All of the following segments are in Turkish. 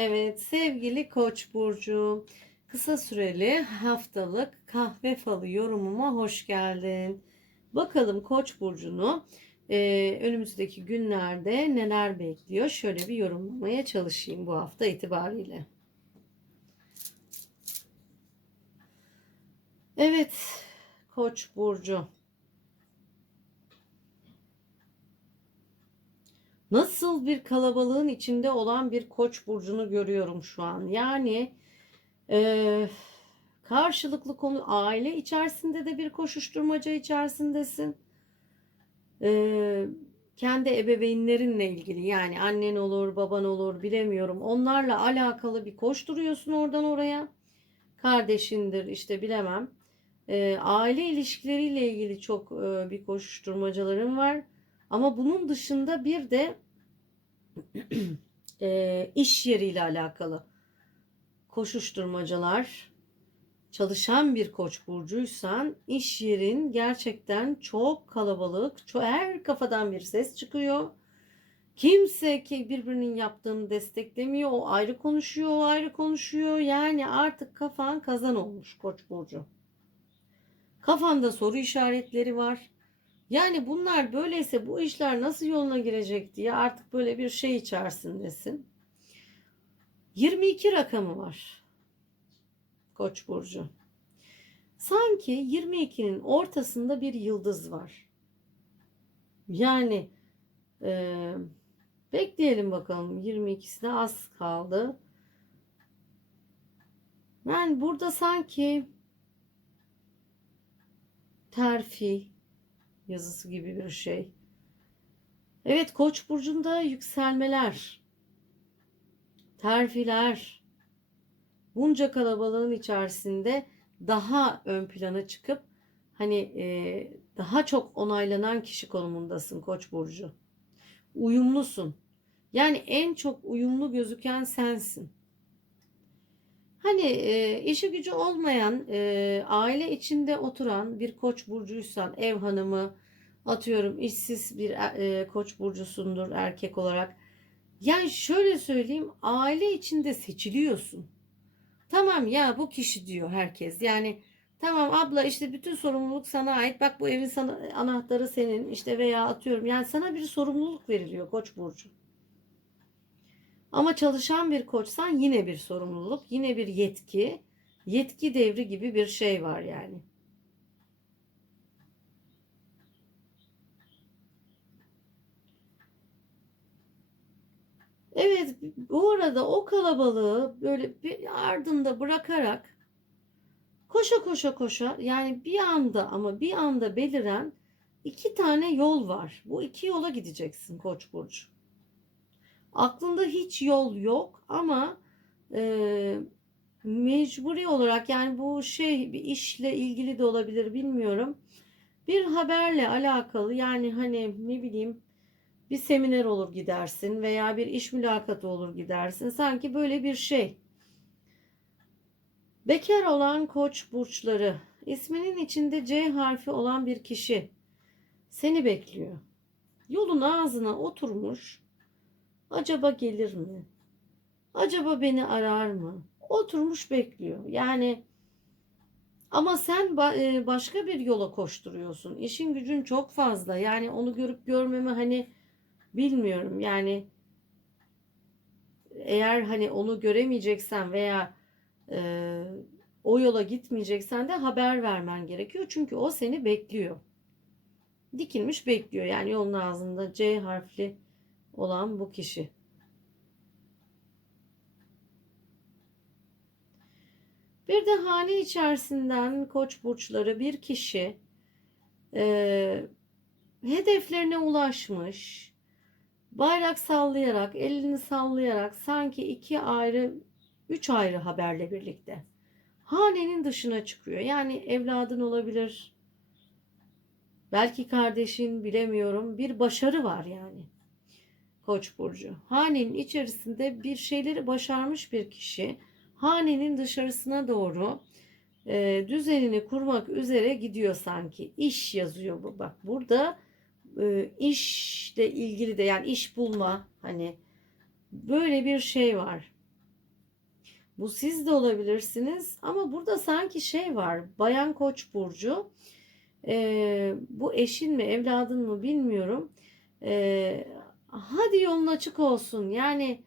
Evet sevgili Koç burcu kısa süreli haftalık kahve falı yorumuma hoş geldin. Bakalım Koç burcunu e, önümüzdeki günlerde neler bekliyor? Şöyle bir yorumlamaya çalışayım bu hafta itibariyle. Evet Koç burcu. Nasıl bir kalabalığın içinde olan bir koç burcunu görüyorum şu an. Yani e, karşılıklı konu aile içerisinde de bir koşuşturmaca içerisindesin. E, kendi ebeveynlerinle ilgili yani annen olur baban olur bilemiyorum. Onlarla alakalı bir koşturuyorsun oradan oraya. Kardeşindir işte bilemem. E, aile ilişkileriyle ilgili çok e, bir koşuşturmacaların var. Ama bunun dışında bir de e, iş yeriyle alakalı koşuşturmacalar çalışan bir koç burcuysan iş yerin gerçekten çok kalabalık. Çok, her kafadan bir ses çıkıyor. Kimse ki birbirinin yaptığını desteklemiyor. O ayrı konuşuyor, o ayrı konuşuyor. Yani artık kafan kazan olmuş koç burcu. Kafanda soru işaretleri var. Yani bunlar böyleyse bu işler nasıl yoluna girecek diye artık böyle bir şey içerisindesin. 22 rakamı var. Koç burcu. Sanki 22'nin ortasında bir yıldız var. Yani e, bekleyelim bakalım 22'sine az kaldı. Yani burada sanki terfi yazısı gibi bir şey. Evet Koç burcunda yükselmeler, terfiler, bunca kalabalığın içerisinde daha ön plana çıkıp hani e, daha çok onaylanan kişi konumundasın Koç burcu. Uyumlusun. Yani en çok uyumlu gözüken sensin. Hani e, işi gücü olmayan, e, aile içinde oturan bir koç burcuysan, ev hanımı, atıyorum işsiz bir e, koç burcusundur erkek olarak. Yani şöyle söyleyeyim, aile içinde seçiliyorsun. Tamam ya bu kişi diyor herkes. Yani tamam abla işte bütün sorumluluk sana ait. Bak bu evin sana, anahtarı senin işte veya atıyorum. Yani sana bir sorumluluk veriliyor koç burcu. Ama çalışan bir koçsan yine bir sorumluluk, yine bir yetki, yetki devri gibi bir şey var yani. Evet, bu arada o kalabalığı böyle bir ardında bırakarak koşa koşa koşa yani bir anda ama bir anda beliren iki tane yol var. Bu iki yola gideceksin Koç burcu. Aklında hiç yol yok ama e, mecburi olarak yani bu şey bir işle ilgili de olabilir bilmiyorum. Bir haberle alakalı yani hani ne bileyim bir seminer olur gidersin veya bir iş mülakatı olur gidersin. Sanki böyle bir şey. Bekar olan koç burçları isminin içinde C harfi olan bir kişi seni bekliyor. Yolun ağzına oturmuş Acaba gelir mi? Acaba beni arar mı? Oturmuş bekliyor. Yani ama sen e, başka bir yola koşturuyorsun. İşin gücün çok fazla. Yani onu görüp görmemi hani bilmiyorum. Yani eğer hani onu göremeyeceksen veya e, o yola gitmeyeceksen de haber vermen gerekiyor. Çünkü o seni bekliyor. Dikilmiş bekliyor. Yani yolun ağzında C harfli olan bu kişi. Bir de hane içerisinden koç burçları bir kişi e, hedeflerine ulaşmış, bayrak sallayarak, elini sallayarak sanki iki ayrı, üç ayrı haberle birlikte hanenin dışına çıkıyor. Yani evladın olabilir, belki kardeşin bilemiyorum bir başarı var yani. Koç burcu. Hanenin içerisinde bir şeyleri başarmış bir kişi hanenin dışarısına doğru e, düzenini kurmak üzere gidiyor sanki. İş yazıyor bu. Bak burada e, işle ilgili de yani iş bulma hani böyle bir şey var. Bu siz de olabilirsiniz ama burada sanki şey var. Bayan Koç burcu. Ee, bu eşin mi, evladın mı bilmiyorum. Ee, hadi yolun açık olsun. Yani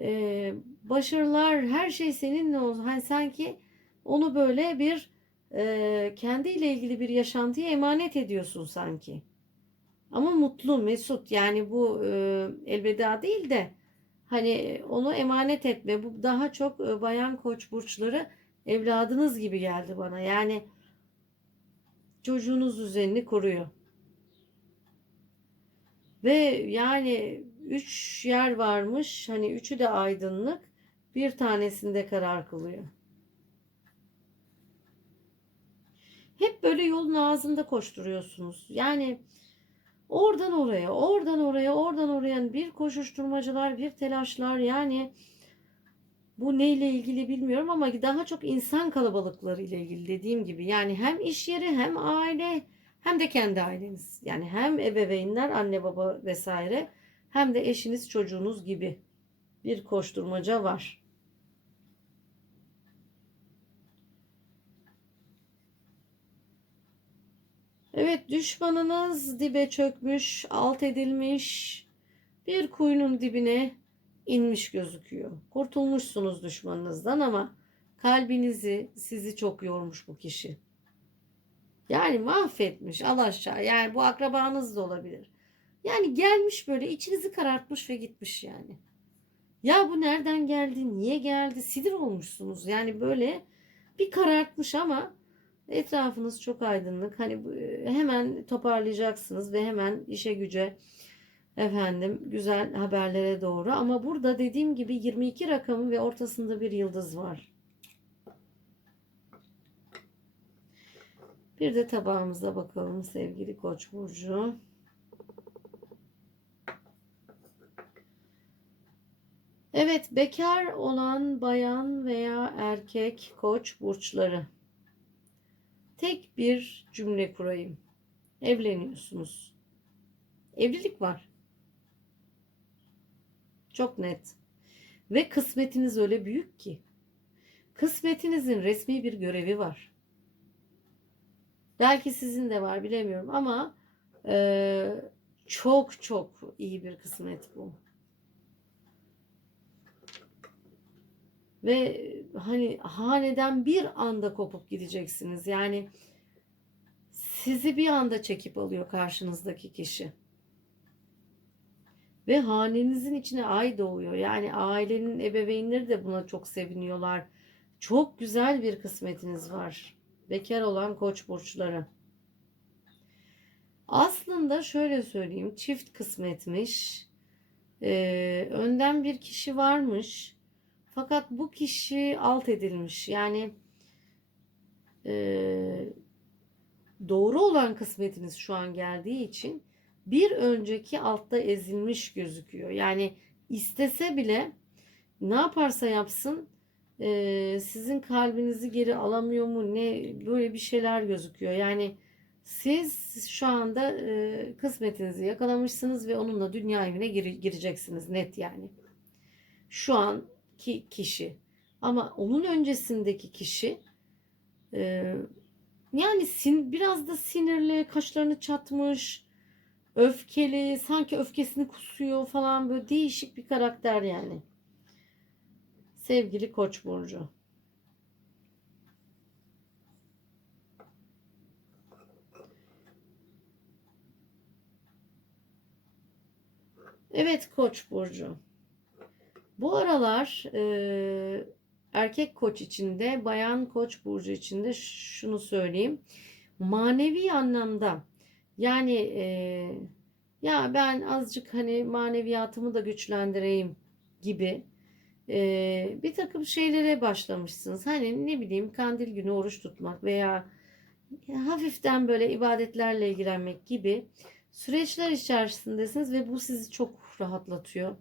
e, başarılar, her şey seninle olsun. Hani sanki onu böyle bir e, kendiyle ilgili bir yaşantıya emanet ediyorsun sanki. Ama mutlu, mesut. Yani bu e, elveda değil de hani onu emanet etme. Bu daha çok e, bayan koç burçları evladınız gibi geldi bana. Yani çocuğunuz düzenini koruyor. Ve yani üç yer varmış. Hani üçü de aydınlık. Bir tanesinde karar kılıyor. Hep böyle yolun ağzında koşturuyorsunuz. Yani oradan oraya, oradan oraya, oradan oraya bir koşuşturmacalar, bir telaşlar yani bu neyle ilgili bilmiyorum ama daha çok insan kalabalıkları ile ilgili dediğim gibi. Yani hem iş yeri hem aile hem de kendi aileniz. Yani hem ebeveynler, anne baba vesaire hem de eşiniz, çocuğunuz gibi bir koşturmaca var. Evet düşmanınız dibe çökmüş, alt edilmiş, bir kuyunun dibine inmiş gözüküyor. Kurtulmuşsunuz düşmanınızdan ama kalbinizi, sizi çok yormuş bu kişi. Yani mahvetmiş al aşağı. Yani bu akrabanız da olabilir. Yani gelmiş böyle içinizi karartmış ve gitmiş yani. Ya bu nereden geldi? Niye geldi? Sinir olmuşsunuz. Yani böyle bir karartmış ama etrafınız çok aydınlık. Hani hemen toparlayacaksınız ve hemen işe güce efendim güzel haberlere doğru. Ama burada dediğim gibi 22 rakamı ve ortasında bir yıldız var. Bir de tabağımıza bakalım sevgili Koç burcu. Evet, bekar olan bayan veya erkek koç burçları. Tek bir cümle kurayım. Evleniyorsunuz. Evlilik var. Çok net. Ve kısmetiniz öyle büyük ki. Kısmetinizin resmi bir görevi var. Belki sizin de var bilemiyorum ama e, çok çok iyi bir kısmet bu. Ve hani haneden bir anda kopup gideceksiniz. Yani sizi bir anda çekip alıyor karşınızdaki kişi. Ve hanenizin içine ay doğuyor. Yani ailenin ebeveynleri de buna çok seviniyorlar. Çok güzel bir kısmetiniz var. Bekar olan koç burçları. Aslında şöyle söyleyeyim. Çift kısmetmiş. Ee, önden bir kişi varmış fakat bu kişi alt edilmiş. Yani e, doğru olan kısmetiniz şu an geldiği için bir önceki altta ezilmiş gözüküyor. Yani istese bile ne yaparsa yapsın e, sizin kalbinizi geri alamıyor mu ne böyle bir şeyler gözüküyor. Yani siz şu anda e, kısmetinizi yakalamışsınız ve onunla dünya evine gire, gireceksiniz net yani. Şu an ki kişi. Ama onun öncesindeki kişi e, yani sin, biraz da sinirli, kaşlarını çatmış, öfkeli, sanki öfkesini kusuyor falan böyle değişik bir karakter yani. Sevgili Koç burcu. Evet Koç burcu. Bu aralar e, erkek koç içinde, bayan koç burcu içinde şunu söyleyeyim. Manevi anlamda yani e, ya ben azıcık hani maneviyatımı da güçlendireyim gibi e, bir takım şeylere başlamışsınız. Hani ne bileyim kandil günü oruç tutmak veya hafiften böyle ibadetlerle ilgilenmek gibi süreçler içerisindesiniz ve bu sizi çok rahatlatıyor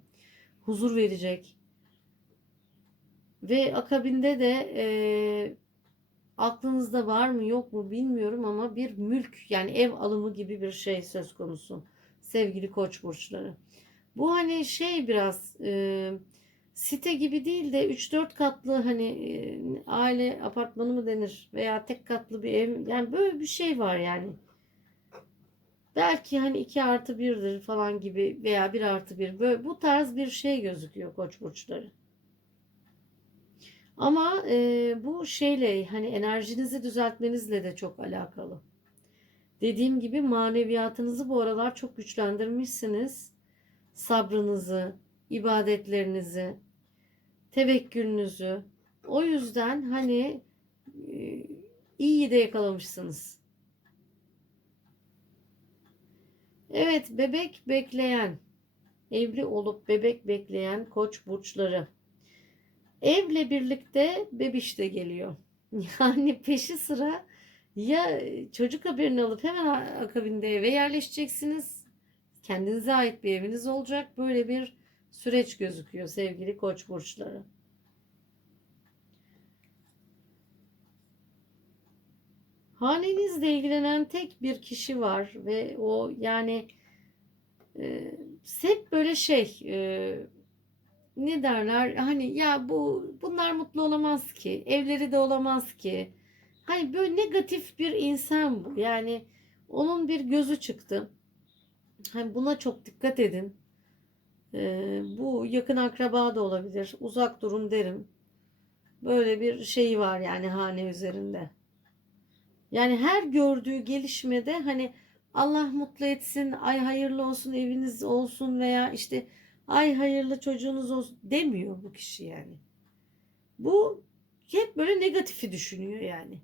huzur verecek. Ve akabinde de e, aklınızda var mı yok mu bilmiyorum ama bir mülk yani ev alımı gibi bir şey söz konusu sevgili koç burçları. Bu hani şey biraz e, site gibi değil de 3-4 katlı hani e, aile apartmanı mı denir veya tek katlı bir ev yani böyle bir şey var yani. Belki hani 2 artı 1'dir falan gibi veya 1 artı 1 böyle bu tarz bir şey gözüküyor koç burçları. Ama e, bu şeyle hani enerjinizi düzeltmenizle de çok alakalı. Dediğim gibi maneviyatınızı bu aralar çok güçlendirmişsiniz. Sabrınızı, ibadetlerinizi, tevekkülünüzü. O yüzden hani e, iyi de yakalamışsınız. Evet, bebek bekleyen, evli olup bebek bekleyen koç burçları. Evle birlikte bebiş de geliyor. Yani peşi sıra ya çocuk haberini alıp hemen akabinde eve yerleşeceksiniz. Kendinize ait bir eviniz olacak. Böyle bir süreç gözüküyor sevgili koç burçları. Hanenizle ilgilenen tek bir kişi var ve o yani e, hep böyle şey e, ne derler? Hani ya bu bunlar mutlu olamaz ki evleri de olamaz ki. Hani böyle negatif bir insan bu. Yani onun bir gözü çıktı. Hani buna çok dikkat edin Bu yakın akraba da olabilir uzak durun derim böyle bir şey var yani hane üzerinde yani her gördüğü gelişmede hani Allah mutlu etsin ay hayırlı olsun eviniz olsun veya işte ay hayırlı çocuğunuz olsun demiyor bu kişi yani. Bu hep böyle negatifi düşünüyor yani.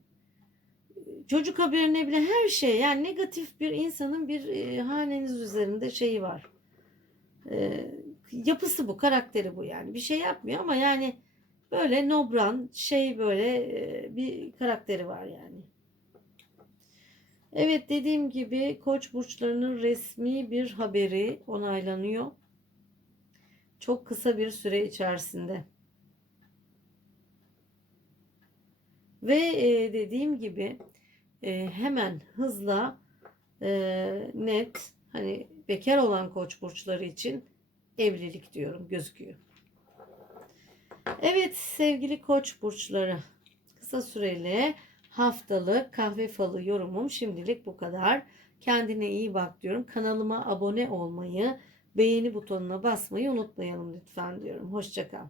Çocuk haberine bile her şey yani negatif bir insanın bir e, haneniz üzerinde şeyi var. Yapısı bu, karakteri bu yani. Bir şey yapmıyor ama yani böyle nobran şey böyle bir karakteri var yani. Evet dediğim gibi koç burçlarının resmi bir haberi onaylanıyor çok kısa bir süre içerisinde. Ve dediğim gibi hemen hızla net hani bekar olan koç burçları için evlilik diyorum gözüküyor. Evet sevgili koç burçları kısa süreli haftalık kahve falı yorumum şimdilik bu kadar. Kendine iyi bak diyorum. Kanalıma abone olmayı, beğeni butonuna basmayı unutmayalım lütfen diyorum. Hoşçakal.